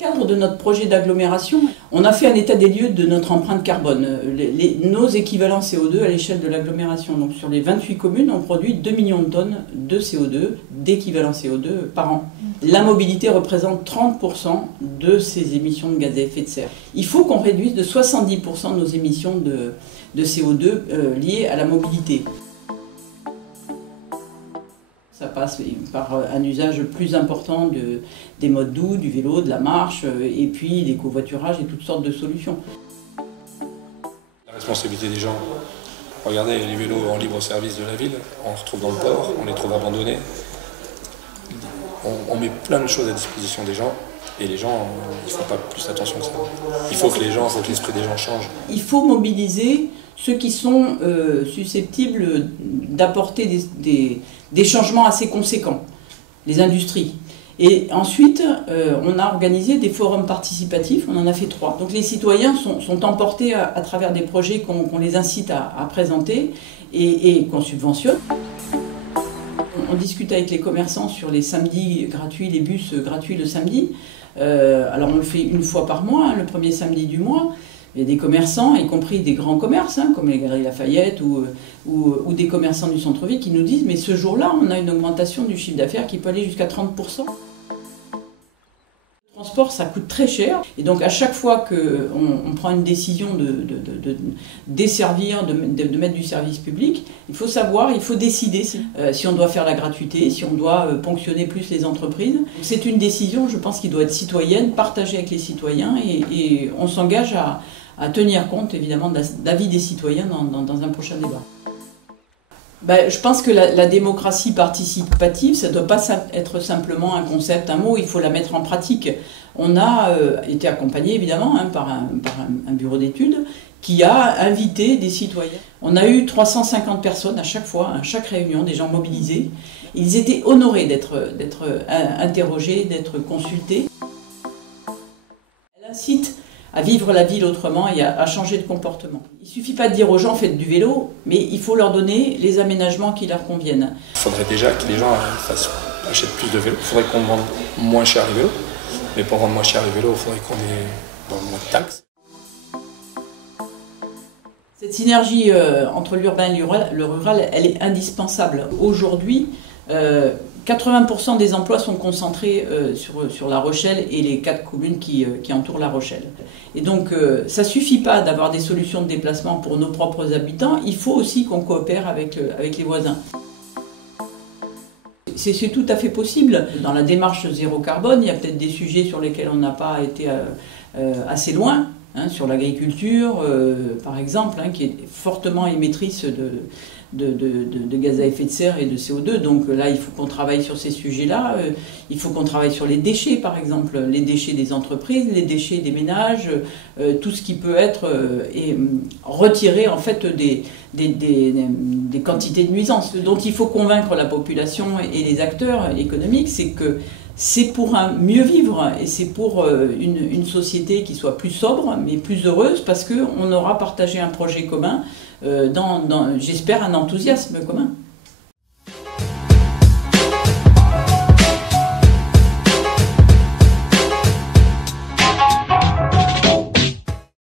le cadre de notre projet d'agglomération, on a fait un état des lieux de notre empreinte carbone, nos équivalents CO2 à l'échelle de l'agglomération. Donc sur les 28 communes, on produit 2 millions de tonnes de CO2, d'équivalent CO2 par an. La mobilité représente 30% de ces émissions de gaz à effet de serre. Il faut qu'on réduise de 70% nos émissions de CO2 liées à la mobilité. Ça passe par un usage plus important des modes doux, du vélo, de la marche, et puis des covoiturages et toutes sortes de solutions. La responsabilité des gens. Regardez les vélos en libre service de la ville, on les retrouve dans le port, on les trouve abandonnés. On met plein de choses à disposition des gens, et les gens, ils ne font pas plus attention que ça. Il faut que l'esprit des gens change. Il faut mobiliser ceux qui sont susceptibles d'apporter des changements assez conséquents, les industries. Et ensuite, on a organisé des forums participatifs, on en a fait 3. Donc les citoyens sont emportés à travers des projets qu'on les incite à présenter et qu'on subventionne. On discute avec les commerçants sur les samedis gratuits, les bus gratuits le samedi. Alors on le fait une fois par mois, le premier samedi du mois. Il y a des commerçants, y compris des grands commerces, comme les Galeries Lafayette ou des commerçants du centre-ville qui nous disent « mais ce jour-là, on a une augmentation du chiffre d'affaires qui peut aller jusqu'à 30%. » Le transport, ça coûte très cher. Et donc à chaque fois qu'on prend une décision de desservir, de mettre du service public, il faut savoir, il faut décider si on doit faire la gratuité, si on doit ponctionner plus les entreprises. C'est une décision, je pense, qui doit être citoyenne, partagée avec les citoyens, et on s'engage à tenir compte évidemment de l'avis des citoyens dans un prochain débat. Je pense que la démocratie participative, ça ne doit pas être simplement un concept, un mot, il faut la mettre en pratique. On a été accompagné évidemment par un bureau d'études qui a invité des citoyens. On a eu 350 personnes à chaque fois, à chaque réunion, des gens mobilisés. Ils étaient honorés d'être interrogés, d'être consultés. Elle incite à vivre la ville autrement et à changer de comportement. Il ne suffit pas de dire aux gens faites du vélo, mais il faut leur donner les aménagements qui leur conviennent. Il faudrait déjà que les gens achètent plus de vélos. Il faudrait qu'on vende moins cher les vélos. Mais pour vendre moins cher les vélos, il faudrait qu'on ait moins de taxes. Cette synergie entre l'urbain et le rural, elle est indispensable. Aujourd'hui, 80% des emplois sont concentrés sur La Rochelle et les 4 communes qui entourent La Rochelle. Et donc, ça ne suffit pas d'avoir des solutions de déplacement pour nos propres habitants, il faut aussi qu'on coopère avec les voisins. C'est tout à fait possible. Dans la démarche zéro carbone, il y a peut-être des sujets sur lesquels on n'a pas été assez loin, sur l'agriculture, par exemple, qui est fortement émettrice de gaz à effet de serre et de CO2. Donc là, il faut qu'on travaille sur ces sujets-là. Il faut qu'on travaille sur les déchets, par exemple, les déchets des entreprises, les déchets des ménages, tout ce qui peut être retiré en fait des quantités de nuisances. Ce dont il faut convaincre la population et les acteurs économiques, c'est que c'est pour un mieux vivre et c'est pour une société qui soit plus sobre mais plus heureuse parce qu'on aura partagé un projet commun, j'espère un enthousiasme commun.